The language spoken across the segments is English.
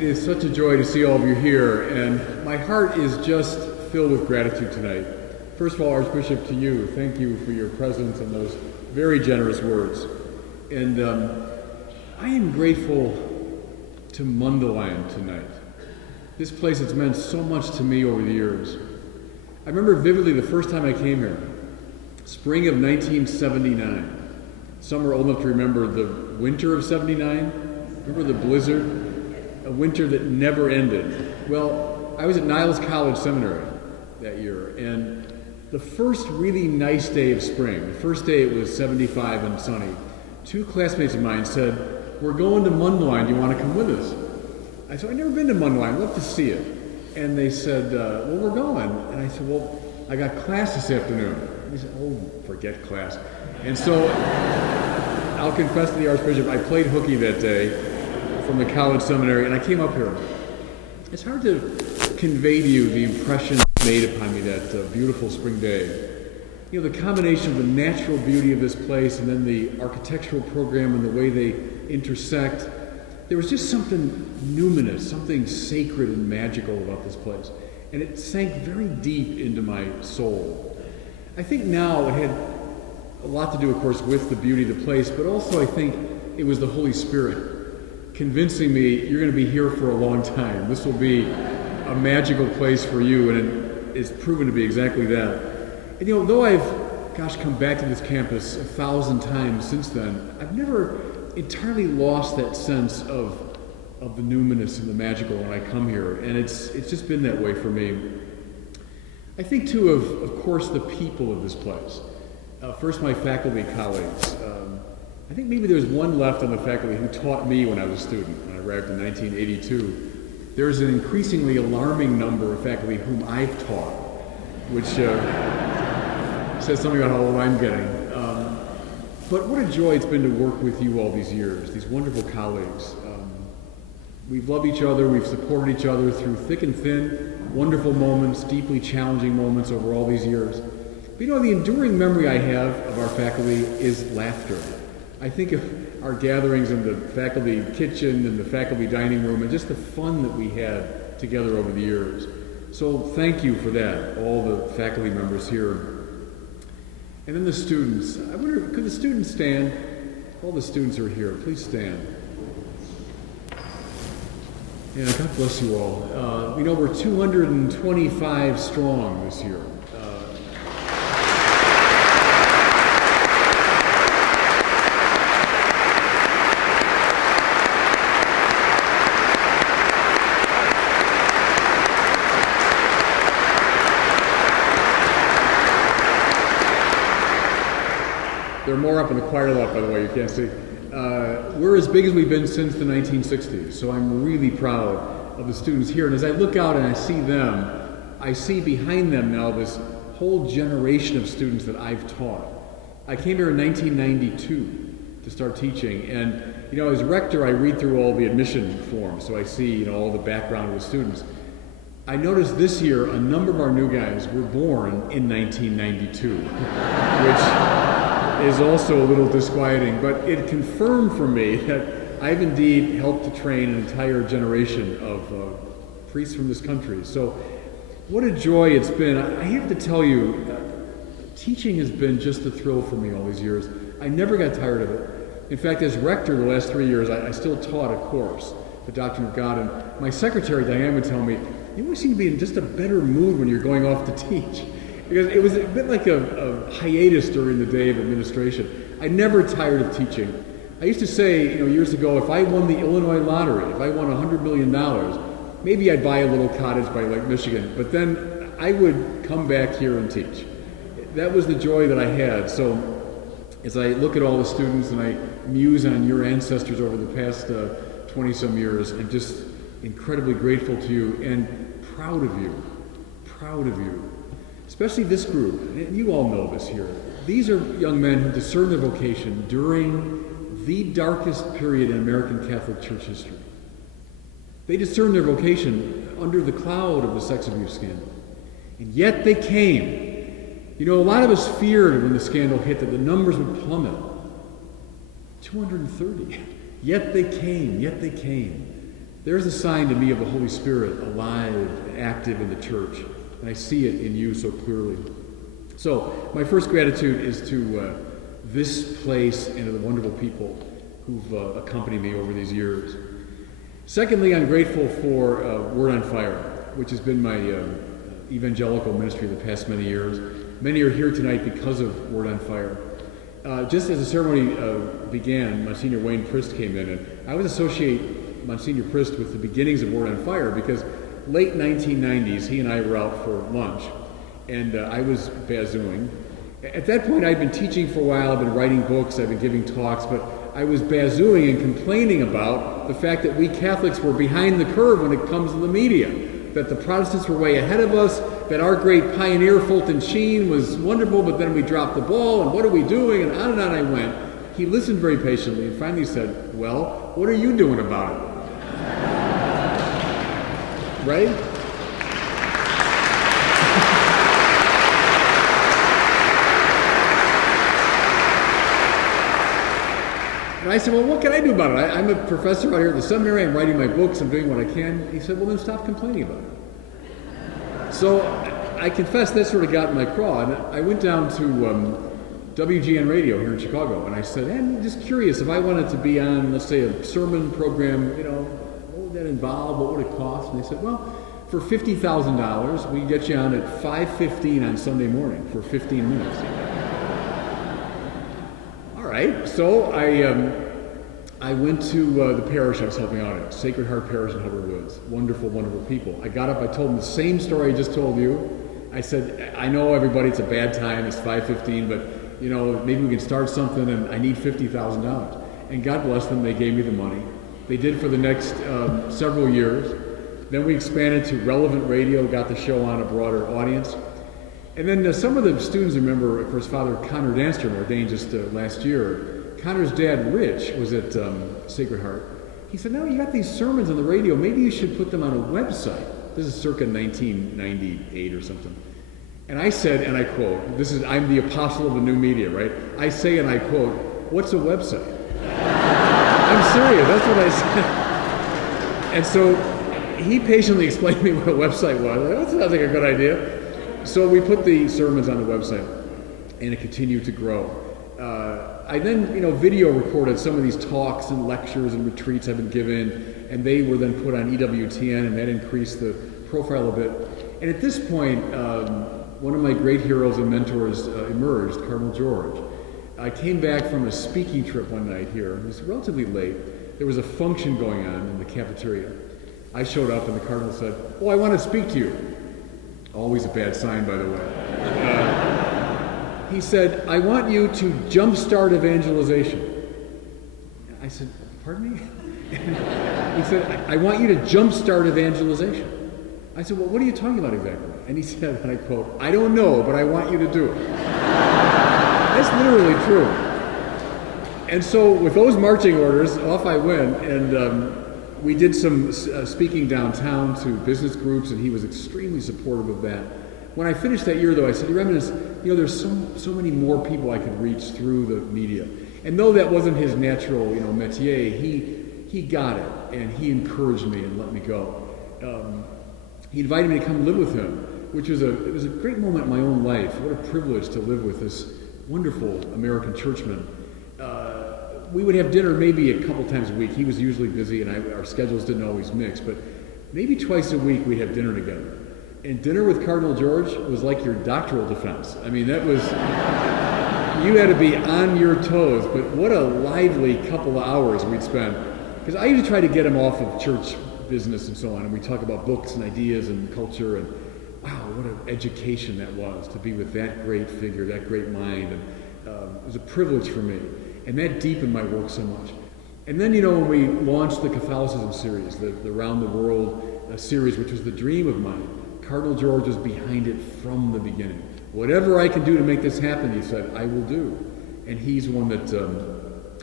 It is such a joy to see all of you here, and my heart is just filled with gratitude tonight. First of all, Archbishop, to you, thank you for your presence and those very generous words. And I am grateful to Mundelein tonight. This place has meant so much to me over the years. I remember vividly the first time I came here, spring of 1979. Some are old enough to remember the winter of 79. Remember the blizzard? A winter that never ended. Well, I was at Niles College Seminary that year, and the first really nice day of spring, the first day it was 75 and sunny, two classmates of mine said, "We're going to Mundelein, do you want to come with us?" I said, "I've never been to Mundelein, I'd love to see it." And they said, "Well, we're going." And I said, "Well, I got class this afternoon." And they said, "Oh, forget class." And so, I'll confess to the Archbishop, I played hooky that day from the college seminary, and I came up here. It's hard to convey to you the impression made upon me that beautiful spring day. You know, the combination of the natural beauty of this place and then the architectural program and the way they intersect, there was just something numinous, something sacred and magical about this place. And it sank very deep into my soul. I think now it had a lot to do, of course, with the beauty of the place, but also I think it was the Holy Spirit convincing me, you're going to be here for a long time. This will be a magical place for you, and it's proven to be exactly that. And you know, though I've, come back to this campus 1,000 times since then, I've never entirely lost that sense of the numinous and the magical when I come here, and it's just been that way for me. I think, too, of course, the people of this place. First, my faculty colleagues. I think maybe there's one left on the faculty who taught me when I was a student, when I arrived in 1982. There's an increasingly alarming number of faculty whom I've taught, which says something about how old I'm getting. But what a joy it's been to work with you all these years, these wonderful colleagues. We've loved each other, we've supported each other through thick and thin, wonderful moments, deeply challenging moments over all these years. But you know, the enduring memory I have of our faculty is laughter. I think of our gatherings in the faculty kitchen and the faculty dining room and just the fun that we had together over the years. So thank you for that, all the faculty members here. And then the students. I wonder, could the students stand? All the students are here. Please stand. Yeah, God bless you all. You know, we're 225 strong this year. There are more up in the choir loft, by the way, you can't see. We're as big as we've been since the 1960s, so I'm really proud of the students here. And as I look out and I see them, I see behind them now this whole generation of students that I've taught. I came here in 1992 to start teaching, and you know, as rector, I read through all the admission forms, so I see all the background of the students. I noticed this year a number of our new guys were born in 1992, which is also a little disquieting, but it confirmed for me that I've indeed helped to train an entire generation of priests from this country. So what a joy it's been. I have to tell you, teaching has been just a thrill for me all these years. I never got tired of it. In fact, as rector the last 3 years, I still taught a course, the Doctrine of God, and my secretary, Diane, would tell me, you always seem to be in just a better mood when you're going off to teach. Because it was a bit like a hiatus during the day of administration. I never tired of teaching. I used to say, years ago, if I won the Illinois lottery, if I won $100 million, maybe I'd buy a little cottage by Lake Michigan, but then I would come back here and teach. That was the joy that I had. So as I look at all the students and I muse on your ancestors over the past 20-some years, I'm just incredibly grateful to you and proud of you. Proud of you. Especially this group, and you all know this here. These are young men who discern their vocation during the darkest period in American Catholic Church history. They discerned their vocation under the cloud of the sex abuse scandal. And yet they came. A lot of us feared when the scandal hit that the numbers would plummet. 230. Yet they came. There's a sign to me of the Holy Spirit alive and active in the church, and I see it in you so clearly. So my first gratitude is to this place and to the wonderful people who've accompanied me over these years. Secondly, I'm grateful for Word on Fire, which has been my evangelical ministry the past many years. Many are here tonight because of Word on Fire. Just as the ceremony began, Monsignor Wayne Prist came in, and I would associate Monsignor Prist with the beginnings of Word on Fire because late 1990s, he and I were out for lunch, and I was bazooing. At that point, I'd been teaching for a while, I'd been writing books, I'd been giving talks, but I was bazooing and complaining about the fact that we Catholics were behind the curve when it comes to the media, that the Protestants were way ahead of us, that our great pioneer Fulton Sheen was wonderful, but then we dropped the ball, and what are we doing? And on I went. He listened very patiently and finally said, well, what are you doing about it? Right? And I said, well, what can I do about it? I'm a professor out here at the seminary. I'm writing my books. I'm doing what I can. He said, well, then stop complaining about it. So I confess that sort of got in my craw. And I went down to WGN Radio here in Chicago. And I said, hey, I'm just curious if I wanted to be on, let's say, a sermon program, what would that involve? What would it cost? And they said, well, for $50,000, we can get you on at 5:15 on Sunday morning for 15 minutes. All right, so I went to the parish I was helping out at, Sacred Heart Parish in Hubbard Woods. Wonderful, wonderful people. I got up, I told them the same story I just told you. I said, I know everybody, it's a bad time, it's 5:15, but maybe we can start something, and I need $50,000. And God bless them, they gave me the money. They did for the next several years. Then we expanded to relevant radio, got the show on a broader audience. And then some of the students remember, of course, Father Connor Danstrom, ordained just last year. Connor's dad, Rich, was at Sacred Heart. He said, no, you got these sermons on the radio, maybe you should put them on a website. This is circa 1998 or something. And I said, and I quote, I'm the apostle of the new media, right? I say, and I quote, what's a website? I'm serious, that's what I said. And so he patiently explained to me what a website was. That sounds like a good idea. So we put the sermons on the website, and it continued to grow. I then, video recorded some of these talks and lectures and retreats I've been given, and they were then put on EWTN, and that increased the profile a bit. And at this point, one of my great heroes and mentors emerged, Cardinal George. I came back from a speaking trip one night here. It was relatively late. There was a function going on in the cafeteria. I showed up, and the Cardinal said, oh, I want to speak to you. Always a bad sign, by the way. He said, I want you to jumpstart evangelization. I said, pardon me? He said, I want you to jumpstart evangelization. I said, well, what are you talking about exactly? And he said, and I quote, I don't know, but I want you to do it. That's literally true. And so with those marching orders, off I went, and we did some speaking downtown to business groups, and he was extremely supportive of that. When I finished that year, though, I said, Your Eminence, there's so many more people I could reach through the media. And though that wasn't his natural, métier, he got it, and he encouraged me and let me go. He invited me to come live with him, which was it was a great moment in my own life. What a privilege to live with this wonderful American churchman. We would have dinner maybe a couple times a week. He was usually busy, and our schedules didn't always mix, but maybe twice a week we'd have dinner together. And dinner with Cardinal George was like your doctoral defense. I mean, that was, you had to be on your toes, but what a lively couple of hours we'd spend. Because I usually try to get him off of church business and so on, and we talk about books and ideas and culture, and wow, what an education that was, to be with that great figure, that great mind, and it was a privilege for me. And that deepened my work so much. And then, when we launched the Catholicism series, the Around the World series, which was the dream of mine, Cardinal George was behind it from the beginning. Whatever I can do to make this happen, he said, I will do. And he's one that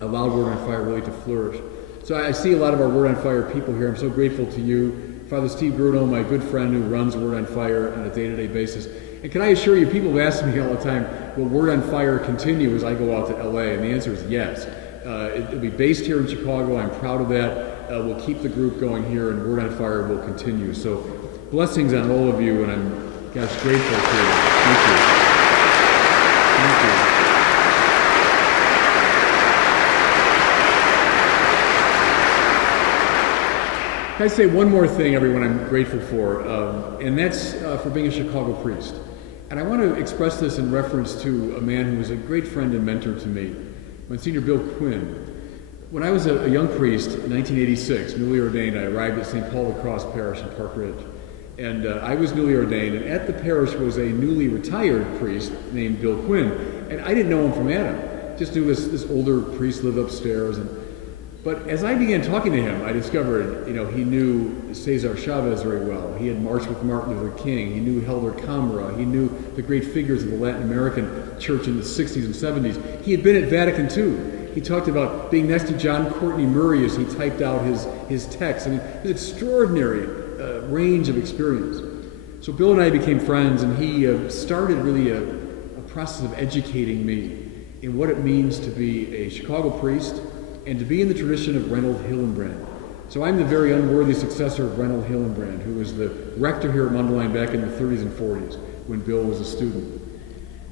allowed Word on Fire really to flourish. So I see a lot of our Word on Fire people here. I'm so grateful to you. Father Steve Bruno, my good friend who runs Word on Fire on a day-to-day basis. And can I assure you, people have asked me all the time, will Word on Fire continue as I go out to LA? And the answer is yes. It'll be based here in Chicago. I'm proud of that. will keep the group going here, and Word on Fire will continue. So blessings on all of you, and I'm, gosh, grateful to you. Thank you. Thank you. Can I say one more thing, everyone, I'm grateful for, and that's for being a Chicago priest. And I want to express this in reference to a man who was a great friend and mentor to me, Monsignor Bill Quinn. When I was a young priest in 1986, newly ordained, I arrived at St. Paul the Cross Parish in Park Ridge. And I was newly ordained, and at the parish was a newly retired priest named Bill Quinn. And I didn't know him from Adam, just knew this older priest lived upstairs. But as I began talking to him, I discovered, he knew Cesar Chavez very well. He had marched with Martin Luther King. He knew Helder Camara. He knew the great figures of the Latin American church in the 60s and 70s. He had been at Vatican II. He talked about being next to John Courtney Murray as he typed out his text. I mean, his extraordinary range of experience. So Bill and I became friends, and he started really a process of educating me in what it means to be a Chicago priest and to be in the tradition of Reynold Hillenbrand. So I'm the very unworthy successor of Reynold Hillenbrand, who was the rector here at Mundelein back in the 30s and 40s when Bill was a student.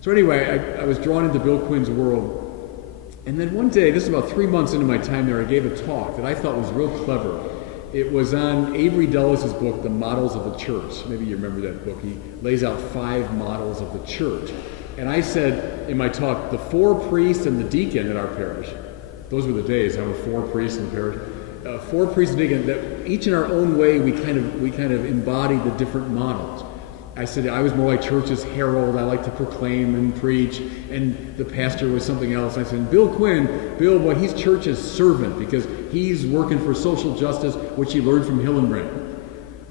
So anyway, I was drawn into Bill Quinn's world. And then one day, this is about 3 months into my time there, I gave a talk that I thought was real clever. It was on Avery Dulles' book, The Models of the Church. Maybe you remember that book. He lays out 5 models of the church. And I said in my talk, the 4 priests and the deacon at our parish, those were the days, I was 4 priests in the parish, 4 priests and deacon, that each in our own way, we kind of embodied the different models. I said I was more like church's herald. I like to proclaim and preach, and the pastor was something else. I said, Bill Quinn, well, he's church's servant because he's working for social justice, which he learned from Hillenbrand.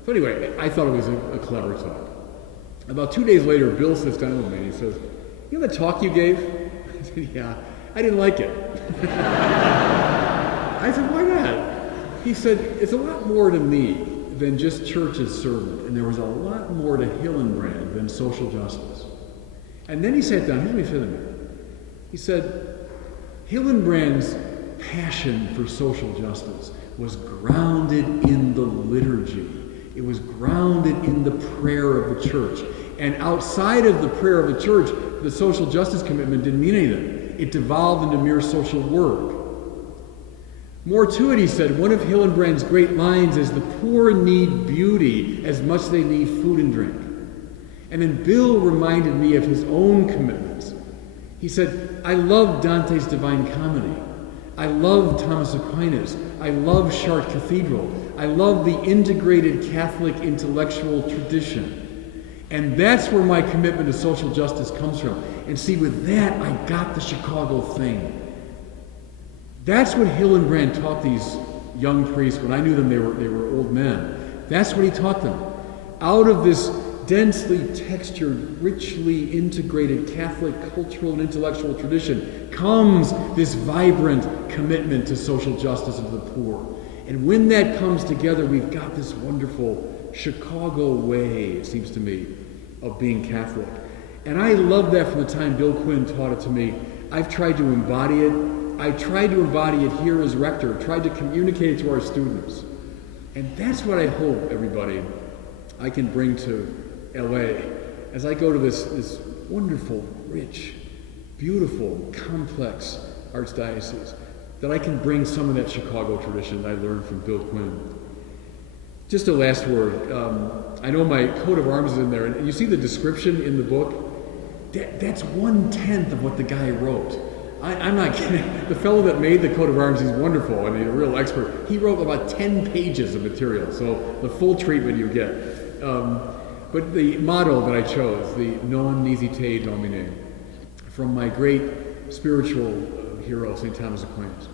So anyway, I thought it was a clever talk. About 2 days later, Bill sits down with me and he says, you know the talk you gave? I said, yeah, I didn't like it. I said, why not? He said, it's a lot more to me than just church's servant, and there was a lot more to Hillenbrand than social justice. And then he sat down, here's what he said to me. He said, Hillenbrand's passion for social justice was grounded in the liturgy. It was grounded in the prayer of the church. And outside of the prayer of the church, the social justice commitment didn't mean anything. It devolved into mere social work. More to it, he said, one of Hillenbrand's great lines is the poor need beauty as much as they need food and drink. And then Bill reminded me of his own commitments. He said, I love Dante's Divine Comedy. I love Thomas Aquinas. I love Chartres Cathedral. I love the integrated Catholic intellectual tradition. And that's where my commitment to social justice comes from. And see, with that, I got the Chicago thing. That's what Hillenbrand taught these young priests. When I knew them, they were old men. That's what he taught them. Out of this densely textured, richly integrated Catholic cultural and intellectual tradition comes this vibrant commitment to social justice and to the poor. And when that comes together, we've got this wonderful Chicago way, it seems to me, of being Catholic. And I love that from the time Bill Quinn taught it to me. I've tried to embody it. I tried to embody it here as rector, tried to communicate it to our students. And that's what I hope, everybody, I can bring to LA as I go to this wonderful, rich, beautiful, complex archdiocese, that I can bring some of that Chicago tradition that I learned from Bill Quinn. Just a last word. I know my coat of arms is in there, and you see the description in the book? That's 1/10 of what the guy wrote. I'm not kidding. The fellow that made the coat of arms, he's wonderful. I mean, a real expert. He wrote about 10 pages of material, so the full treatment you get. But the motto that I chose, the Non Nisi Te Domine, from my great spiritual hero, St. Thomas Aquinas.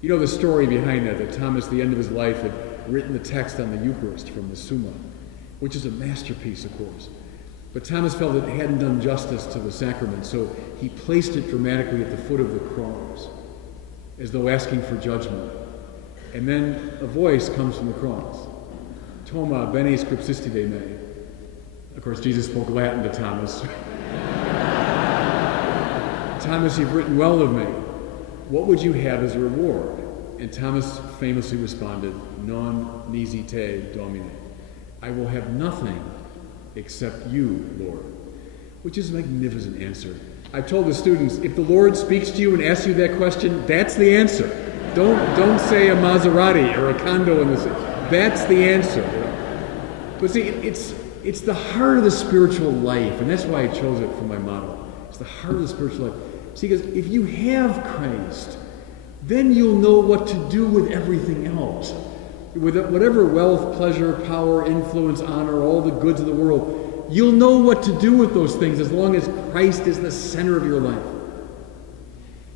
You know the story behind that Thomas, at the end of his life, had written the text on the Eucharist from the Summa, which is a masterpiece, of course. But Thomas felt it hadn't done justice to the sacrament, so he placed it dramatically at the foot of the cross, as though asking for judgment. And then a voice comes from the cross. Toma, bene scripsistide me. Of course, Jesus spoke Latin to Thomas. Thomas, you've written well of me. What would you have as a reward? And Thomas famously responded, non nisi te, Domine. I will have nothing except you, Lord. Which is a magnificent answer. I've told the students, if the Lord speaks to you and asks you that question, that's the answer. Don't say a Maserati or a condo in the city. That's the answer. But see, it's the heart of the spiritual life, and that's why I chose it for my motto. It's the heart of the spiritual life. See, because if you have Christ, then you'll know what to do with everything else. With whatever wealth, pleasure, power, influence, honor, all the goods of the world, you'll know what to do with those things as long as Christ is the center of your life.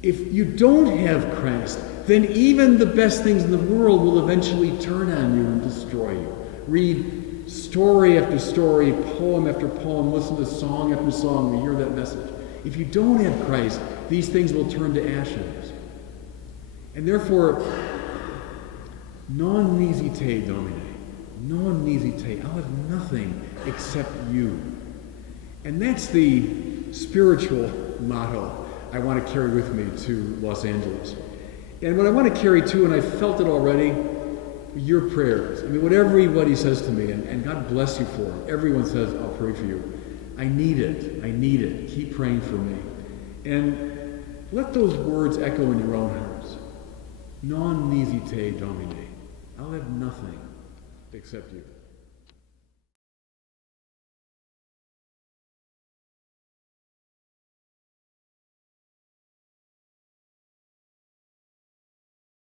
If you don't have Christ, then even the best things in the world will eventually turn on you and destroy you. Read story after story, poem after poem, listen to song after song, and hear that message. If you don't have Christ, these things will turn to ashes. And therefore, non nisi te, Domine. Non nisi te. I'll have nothing except you. And that's the spiritual motto I want to carry with me to Los Angeles. And what I want to carry too, and I felt it already, your prayers. I mean, what everybody says to me, and God bless you for it. Everyone says, I'll pray for you. I need it. I need it. Keep praying for me. And let those words echo in your own hearts. Non nisi te, Domine. I'll have nothing except you.